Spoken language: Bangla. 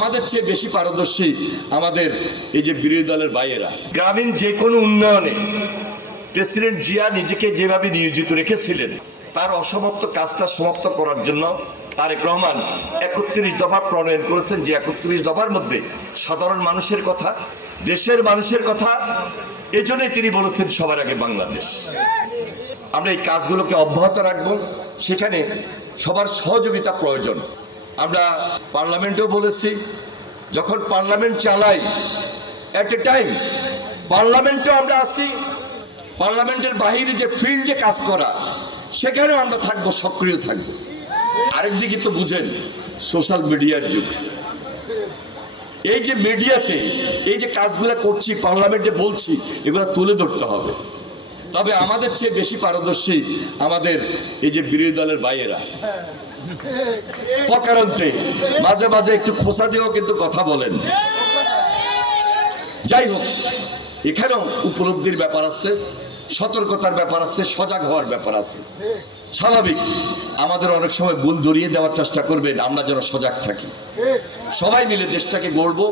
আমাদের চেয়ে বেশি পারদর্শী আমাদের এই যে বিরোধী দলের ভাইয়েরা। গ্রামীণ যে কোনো উন্নয়নে প্রেসিডেন্ট জিয়া নিজেকে যেভাবে নিয়োজিত রেখেছিলেন, তার অসমাপ্ত কাজটা সমাপ্ত করার জন্য তারেক রহমান 31 দফা প্রণয়ন করেছেন। যে 31 দফার মধ্যে সাধারণ মানুষের কথা, দেশের মানুষের কথা, এই জন্যই তিনি বলেছেন সবার আগে বাংলাদেশ। আমরা এই কাজগুলোকে অব্যাহত রাখবো, সেখানে সবার সহযোগিতা প্রয়োজন। আমরা পার্লামেন্টেও বলেছি, যখন পার্লামেন্ট চালাই এট এ টাইম পার্লামেন্টেও আমরা আছি, পার্লামেন্টের বাহিরে যে ফিল্ডে কাজ করা সেখানেও আমরা থাকবো, সক্রিয় থাকবো। আরেকদিকে তো বুঝেন সোশ্যাল মিডিয়ার যুগ, এই যে মিডিয়াতে এই যে কাজগুলো করছি, পার্লামেন্টে বলছি, এগুলো তুলে ধরতে হবে। তবে আমাদের চেয়ে বেশি পারদর্শী আমাদের এই যে বিরোধী দলের ভাইয়েরা। প্রকারান্তে মাঝে মাঝে একটু খোসা দিয়েও কিন্তু কথা বলেন। যাই হোক, এখানেও উপলব্ধির ব্যাপার আছে, সতর্কতার ব্যাপার আছে, সজাগ হওয়ার ব্যাপার আছে। স্বাভাবিক, আমাদের অনেক সময় ভুল ধরিয়ে দেওয়ার চেষ্টা করবেন, আমরা যেন সজাগ থাকি, সবাই মিলে দেশটাকে গড়বো।